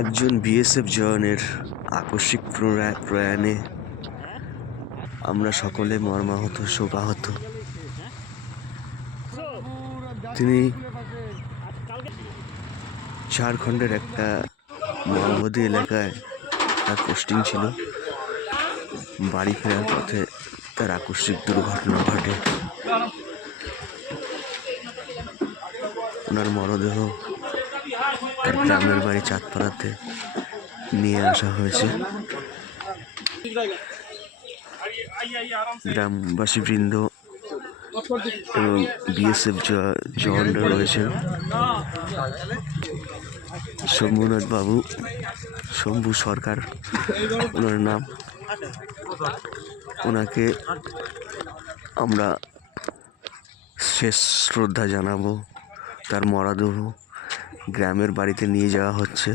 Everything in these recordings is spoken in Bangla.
একজন বিএসএফ জওয়ানের আকস্মিক প্রয়াণে আমরা সকলে মর্মাহত, শোকাহত। তিনি ঝাড়খণ্ডের একটা মাওবাদী এলাকায় তার পোস্টিং ছিল। বাড়ি ফেরার পথে তার আকস্মিক দুর্ঘটনা ঘটে। ওনার মরদেহ তার গ্রামের বাড়ি চাঁদপাড়াতে নিয়ে আসা হয়েছে। গ্রামবাসী বৃন্দ এবং বিএসএফ জওয়ানরা রয়েছেন। শম্ভুনাথ বাবু, শম্ভু সরকার ওনার নাম। ওনাকে আমরা শেষ শ্রদ্ধা জানাবো। তার মরদেহ গ্রামের বাড়িতে নিয়ে যাওয়া হচ্ছে।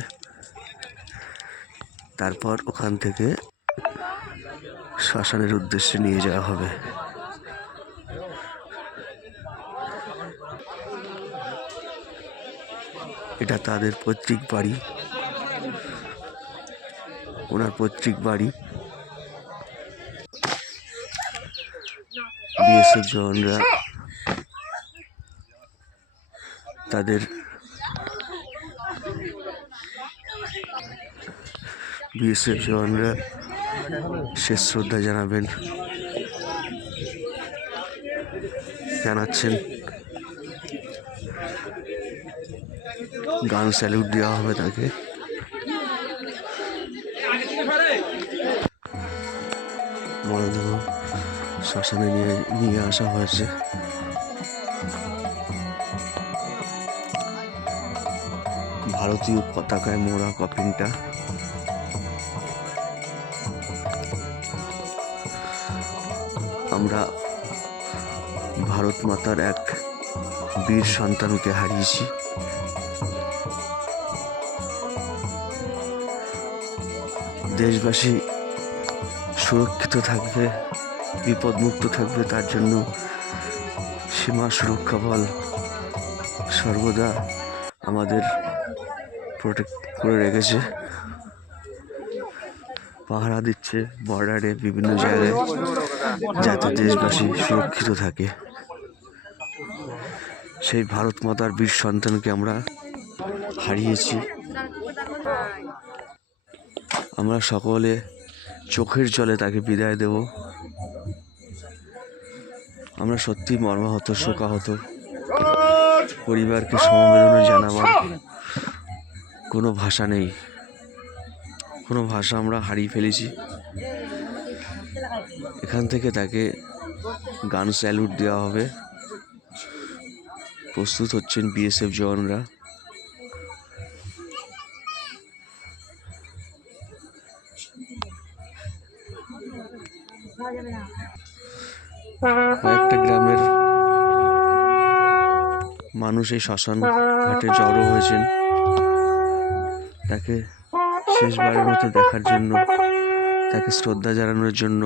তারপর ওখান থেকে শ্মশানের উদ্দেশ্যে নিয়ে যাওয়া হবে। এটা তাদের পৈতৃক বাড়ি, ওনার পৈতৃক বাড়ি। বিএসএফ জওয়ানরা তাদের শেষ শ্রদ্ধা জানাচ্ছেন। গান স্যালুট দেওয়া হবে তাকে। মরদেহ শ্মশানে নিয়ে আসা হয়েছে। ভারতীয় পতাকায় মোড়া কফিনটা। আমরা ভারত মাতার এক বীর সন্তানকে হারিয়েছি। দেশবাসী সুরক্ষিত থাকবে, বিপদমুক্ত থাকবে, তার জন্য সীমা সুরক্ষা বল সর্বদা আমাদের প্রোটেক্ট করে রেখেছে, পাহারা দিচ্ছে বর্ডারে বিভিন্ন জায়গায়, যাতে দেশবাসী সুরক্ষিত থাকে। সেই ভারত মাতার বীর সন্তানকে আমরা হারিয়েছি। আমরা সকলে চোখের জলে তাকে বিদায় দেব। আমরা সত্যি মর্মাহত, শোকাহত। পরিবারকে সমবেদনা জানাবার কোনো ভাষা নেই, কোনো ভাষা আমরা হারিয়ে ফেলেছি। এখান থেকে তাকে গান স্যালুট দেওয়া হবে। প্রস্তুত হচ্ছেন বিএসএফ জওয়ানরা। কয়েকটা গ্রামের মানুষ এই শ্মশান ঘাটে জড়ো হয়েছেন তাকে শেষবারের মতো দেখার জন্য, তাকে শ্রদ্ধা জানানোর জন্য।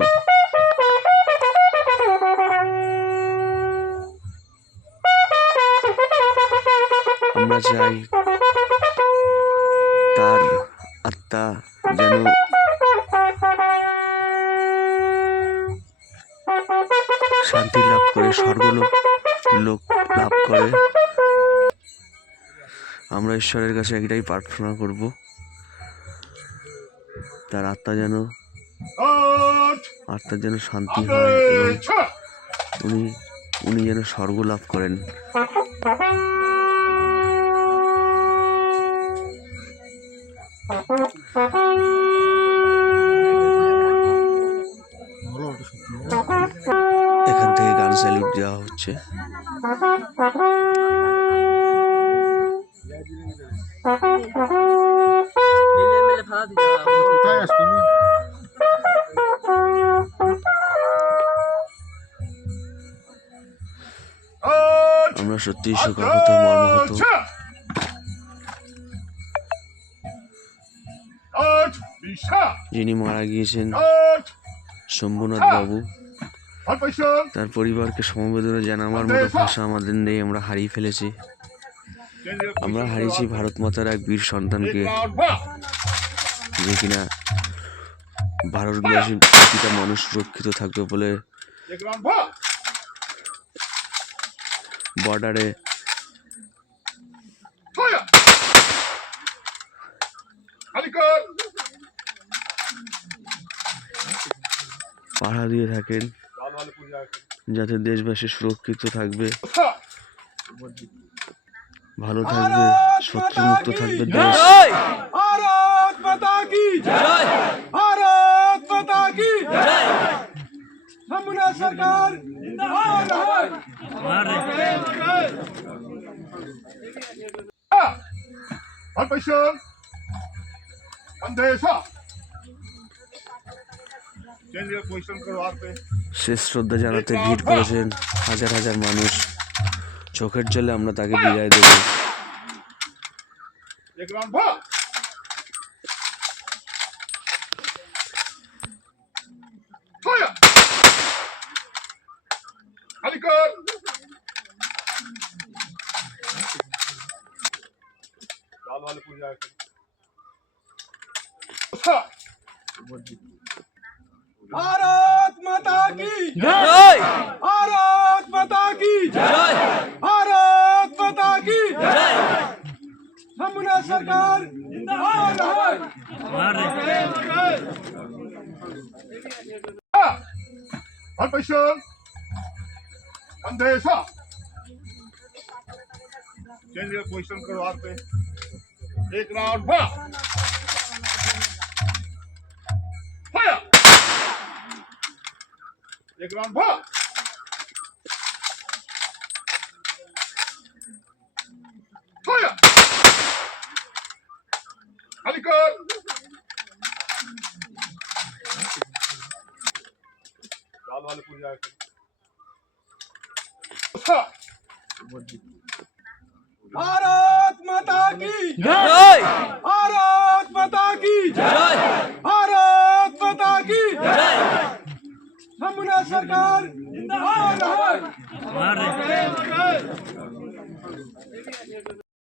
আমরা চাই তার আত্মা যেন শান্তি লাভ করে, স্বর্গলোক লাভ করে। আমরা ঈশ্বরের কাছে এটাই প্রার্থনা করব, তার আত্মার যেন শান্তি হয় এবং উনি যেন স্বর্গ লাভ করেন। এখান থেকে গান স্যালুট দেওয়া হচ্ছে। আমরা সত্যি শোকাহত, মর্মাহত। যিনি মারা গিয়েছেন শম্ভুনাথ বাবু, তার পরিবারকে সমবেদনা জানাবার মতো ভাষা আমাদের নেই, আমরা হারিয়ে ফেলেছি। আমরা হারিয়েছি ভারত মাতার এক বীর সন্তানকে, যে কিনা ভারতবাসীর প্রতিটা মানুষ সুরক্ষিত থাকবে বলে বর্ডারে পাহারা দিয়ে থাকেন, যাতে দেশবাসী সুরক্ষিত থাকবে, ভালো থাকবে, শত্রুমুক্ত থাকবে দেশ। भारत माता की जय, भारत माता की जय। नमूना सरकार जिंदाबाद है। ऑपरेशन अंधेसा चेंज योर पोजीशन करो वहां पे। শেষ শ্রদ্ধা জানাতে ভিড় করেছেন হাজার হাজার মানুষ। চোখের জলে আমরা তাকে বিদায় দেব। एक राउंड भा फायर खाली कर लाल वाले पूरी जाके भारत माता की जय, भारत माता की जय, भारत माता की जय। नमूना सरकार जिंदाबाद है। ऑपरेशन अंधेसा चेंज योर पोजीशन करो वहां पे। एक राउंड भा फायर एक राउंड भा फायर खाली कर लाल वाले पूरी जाके भारत माता की जय, भारत माता की जय, भारत माता की जय। नमूना सरकार जिंदाबाद है।